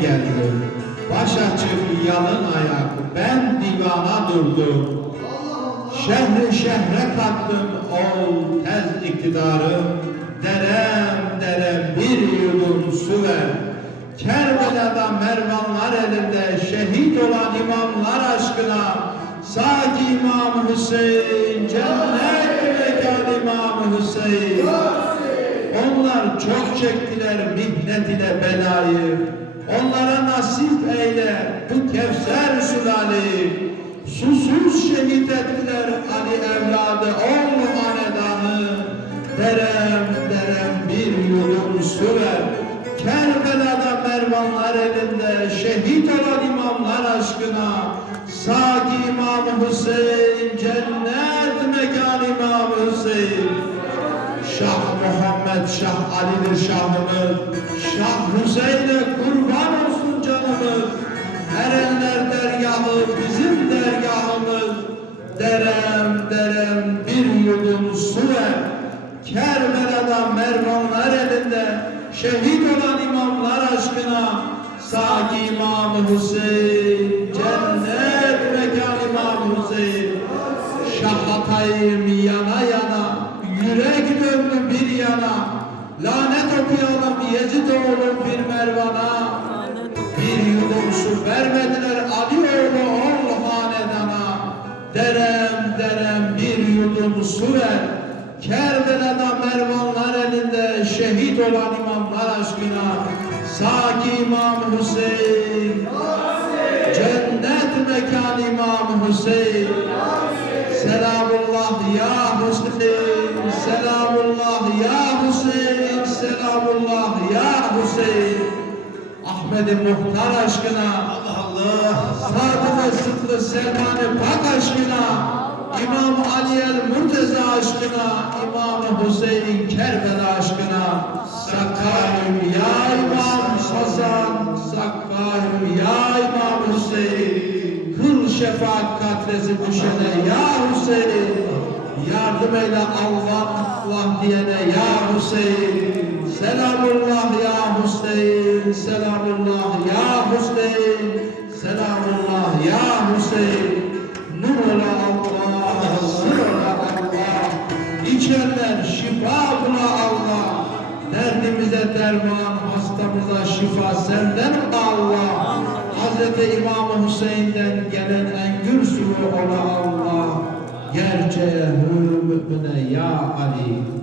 geldi. Baş açık yalın ayak ben divana durdum. Şehri şehre kattım ol tez iktidarım. Derem derem bir yudum su ver. Kerbela'da mervanlar elinde şehit olan imamlar aşkına Saki İmam Hüseyin, cennet mekan İmam Hüseyin. Onlar çok çektiler mihnet ile belayı. Onlara nasip eyle bu Kevser sülaleyi. Susuz şehit ettiler Ali evladı oğlu hanedanı. Derem derem bir yudum su ver. Kerbela'da mervanlar elinde şehit olan imamlar aşkına. Saki İmam Hüseyin, cennet Şah Muhammed Şah Ali'dir şahımız. Şah Hüseyin'e kurban olsun canımız. Erenler dergahı bizim dergahımız. Derem derem bir yudum su ver. Kerbela'da mervanlar elinde şehit olan imamlar aşkına Saki İmam Hüseyin, cennet mekan İmam Hüseyin. Şah Hatay'ım yana yana, döndü bir yana. Lanet okuyalım Yezid oğlum bir Mervan'a. Bir yudum vermediler Ali oğlu ol hanedana. Derem derem bir yudum su ver. Kerbela'da Mervanlar elinde şehit olan imamlar aşkına. Saki İmam Hüseyin. Cennet mekan İmam Hüseyin. Selamullah ya Hüseyin. Ahmet-i Muhtar aşkına, Allah Allah, Sadık-ı Sıdkı Selman-ı Pak aşkına, İmam Ali el Murteza aşkına, İmam Hüseyin Kerbela aşkına, Sakkayım ya İmam Sazan, Sakkayım ya İmam Hüseyin. Kıl şefaat katresi düşene ya Hüseyin Yardım eyle Allah Allah diyene ya Hüseyin Selamullah ya Hüseyin Selamullah ya Hüseyin Selamullah ya Hüseyin Nur ola Allah Sır ola Allah İçenler şifa bula Allah Derdimize derman hastamıza şifa senden Allah Hazreti İmam Hüseyin'den gelen en gür suyu ola Allah. Gerçeğe hür mümine ya Ali.